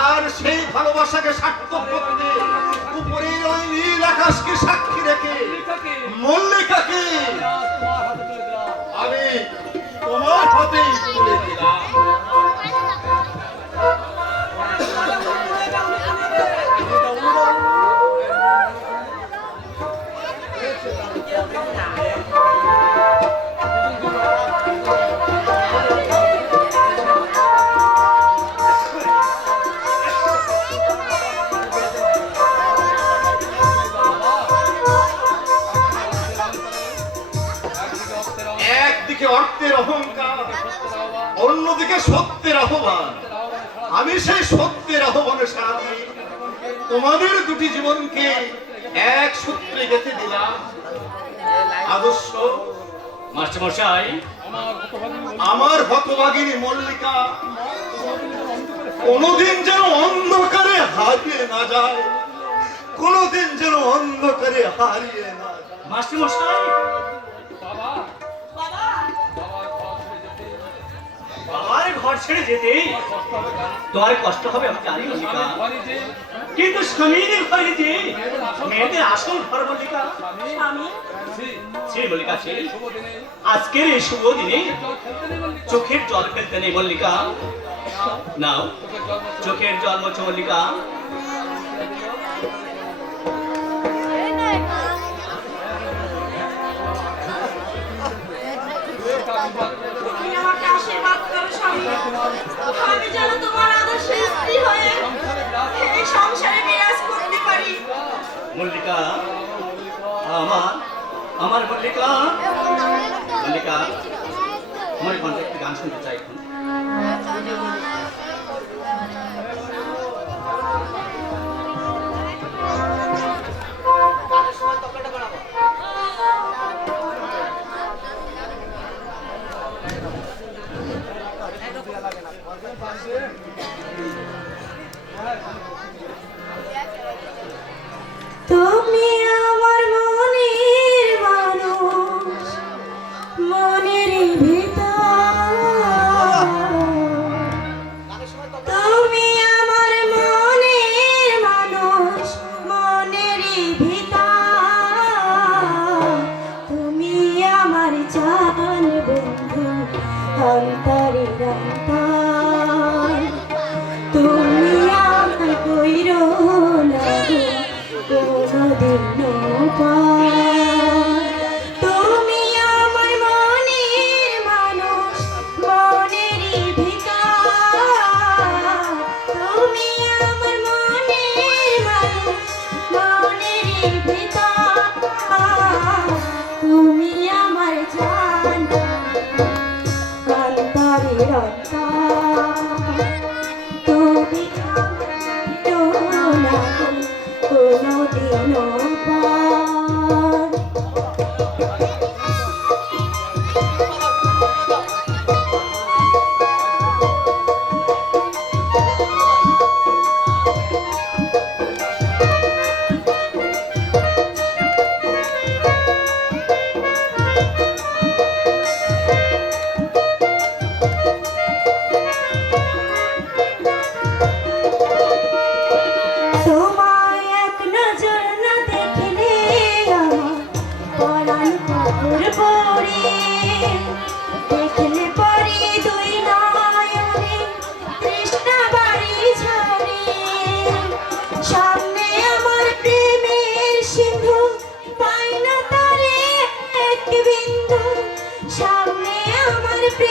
আর সেই ভালোবাসাকে সার্থক করতে ওই নীল আকাশকে সাক্ষী রেখে মল্লিকাকে আমি তোমার হাতেই তুলে দিলাম। আহ্বান। আমি সেই সত্যের আহ্বানে সারা তোমাদের দুটি জীবনকে এক সূত্রে গেঁথে দিলাম। আদর্শ। মাস্টার মশাই আমার হতভাগিনী মল্লিকা কোনোদিন যেন অন্ধকারে হারিয়ে না যায়। কোনোদিন যেন অন্ধকারে হারিয়ে না যায়। ঘর ছেড়ে যেতে তোমার কষ্ট হবে আমি জানি মল্লিকা কিন্তু স্বামীর ঘরে যে মেয়েদের আসল ঘর মল্লিকা। মল্লিকা আজকের এই শুভ দিনে চোখের জল ফেলতে নেই মল্লিকা। নাও চোখের জল মোছো মল্লিকা। আমি যেন তোমার আদর্শ স্ত্রী হয়ে এই সংসারে বিরাজ করতে পারি। মল্লিকা আমার আমার মল্লিকা। মল্লিকা আমার কণ্ঠে একটি গান শুনতে চাই এখন। ভিতর তুমি আমার জান বন্ধু অন্তরের তুমি আমার কইর না কোনদিন তুমি কোনো দিনও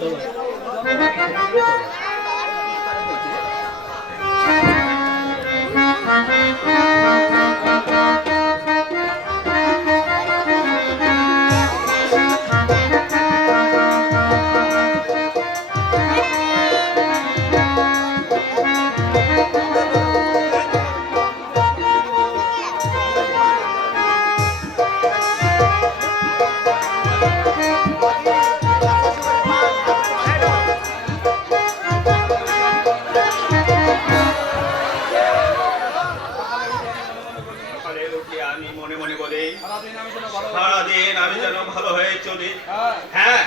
চলো হ্যাঁ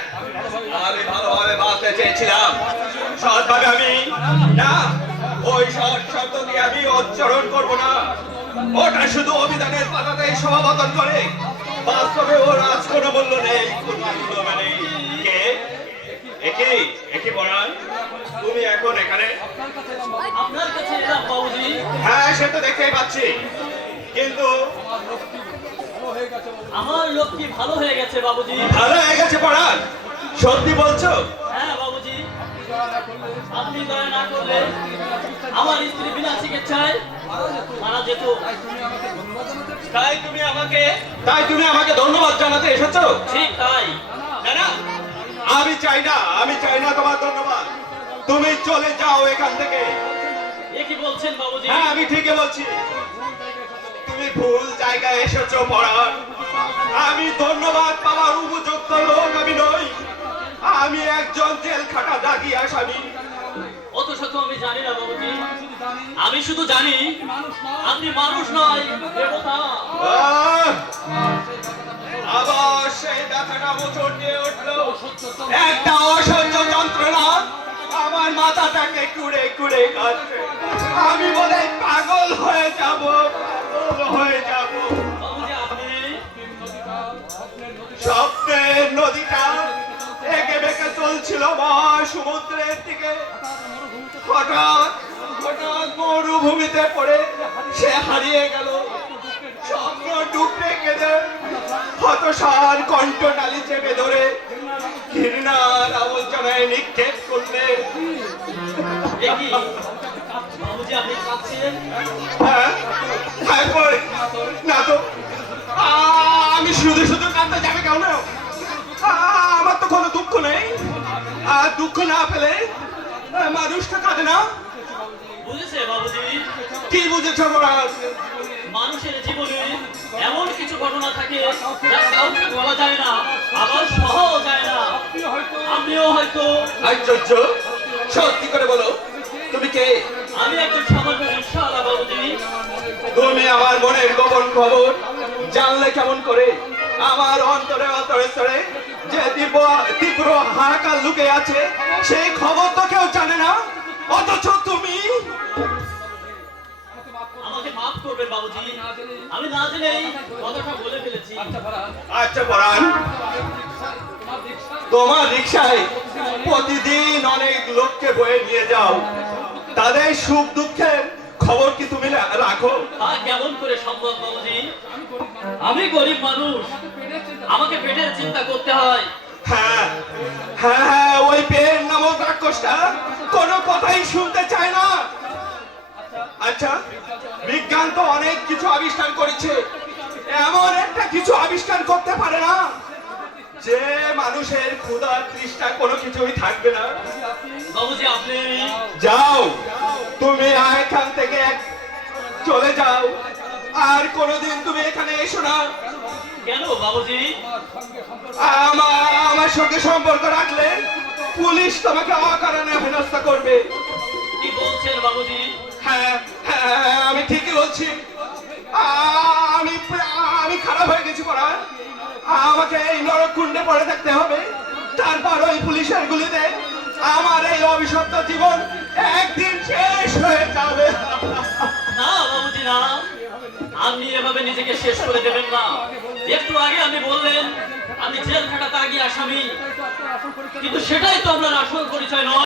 আমি ভালোভাবে বাঁচতে চেয়েছিলাম। সৎভাবে আমি না, ওই সৎ শব্দকে আমি উচ্চারণ করব না। ওটা শুধু অভিধানের পাতাতে সমাবতন করে। বাস্তবে ওর আজ কোনো মূল্য নেই। কোনো মূল্য নেই কে? একে একে বলান তুমি এখন এখানে? আপনার কাছে হ্যাঁ সে তো দেখতেই পাচ্ছি। কিন্তু আমার লক্ষ্মী ভালো হয়ে গেছে বাবুজি। ভালো হয়ে গেছে পড়ান। সত্যি বলছো? হ্যাঁ বাবুজি। আপনি দয়া না করলে আমার স্ত্রী বিনা চিকিৎসায় মারা যেত। তাই তুমি আমাকে তাই তুমি আমাকে ধন্যবাদ জানাতে এসেছ? ঠিক তাই। না না আমি চাই না আমি চাই না তোমার ধন্যবাদ। তুমি চলে যাও এখান থেকে। এ কি বলছেন বাবুজি? হ্যাঁ আমি ঠিকই বলছি। তুমি ভুল জায়গায় এসেছ পড়ান আমি ধন্যবাদ পাওয়ার উপযুক্ত লোক আমি নই। আমি একজন জেল খাটা দাগি আসামি অত শত আমি জানি না বাবুজি। আমি শুধু জানি আপনি মানুষ নয় দেবতা। আবার সেই ব্যথাটা মোচড় দিয়ে উঠল। একটা অসহ্য যন্ত্রণা আমার মাথাটাকে কুড়ে কুড়ে খাচ্ছে আমি বলে পাগল হয়ে যাব। হয়ে নদীটা একে বেঁকে চলছিল সমুদ্রের দিকে। হঠাৎ হঠাৎ মরুভূমিতে পড়ে সে হারিয়ে গেল। স্বপ্ন ডুবতে গেলে হতসার কণ্ঠ নালি চেপে ধরে ঘৃণার আবর্জনায় নিক্ষেপ করলে। আমি শুধু শুধু কাঁদতে যাবে কেন আমার তো কোনো দুঃখ নেই আর দুঃখ না পেলে মানুষটা কাঁদে না কি বুঝেছ মহারাজ মানুষের জীবনে এমন কিছু ঘটনা থাকে যা কাউকে বলা যায় না, আবার সহও যায় না। আপনিও হয়তো আশ্চর্য। সত্যি করে বলো, তুমি কে? আমি একজন সামান্য রিক্সাওয়ালা বাবুজি। তুমি আমার মনের গোপন খবর জানলে কেমন করে? আমার অন্তরে অন্তরে স্তরে যে তীব্র তীব্র হাহাকার লুকে আছে সেই খবর তো কেউ জানে না। অথচ তুমি আমাকে মাফ করবেন বাবুজি। আমি না জেনেই কথাটা বলে ফেলেছি। আচ্ছা পরান তোমার রিক্সায় প্রতিদিন অনেক লোককে বয়ে নিয়ে যাও। তাদের সুখ দুঃখের খবর কি তুমি রাখো? কেমন করে সম্ভব বাবুজি? আমি গরিব মানুষ। আমাকে পেটের চিন্তা করতে হয়। হ্যাঁ হ্যাঁ হ্যাঁ ওই পেন নামক রাক্ষসটা কোনো কথাই শুনতে চায় না। আচ্ছা বিজ্ঞান তো অনেক কিছু আবিষ্কার করেছে। এমন একটা কিছু আবিষ্কার করতে পারে না। যে মানুষের ক্ষুধা তৃষ্ণা কোনো কিছুই থাকবে না। বাবুজি আপনি যাও তুমি এখান থেকে চলে যাও। আর কোনোদিন তুমি এখানে এসো না। কেন বাবুজি? আমার আমার সঙ্গে সম্পর্ক রাখলে পুলিশ তোমাকে অকারণে হেনস্থা করবে। কি বলছেন বাবুজি? হ্যাঁ হ্যাঁ আমি ঠিকই বলছি। আমি আমি খারাপ আমাকে এই নরকুণ্ডে পড়ে থাকতে হবে। তারপর ওই পুলিশের গুলিতে আমার এই অভিশপ্ত জীবন একদিন শেষ হয়ে যাবে। না, বাবুজি, না। আপনি এভাবে নিজেকে শেষ করে দেবেন না। একটু আগে আপনি বললেন, আমি জেল খাটা তাগি আসামি। কিন্তু সেটাই তো আপনার আসল পরিচয় নয়।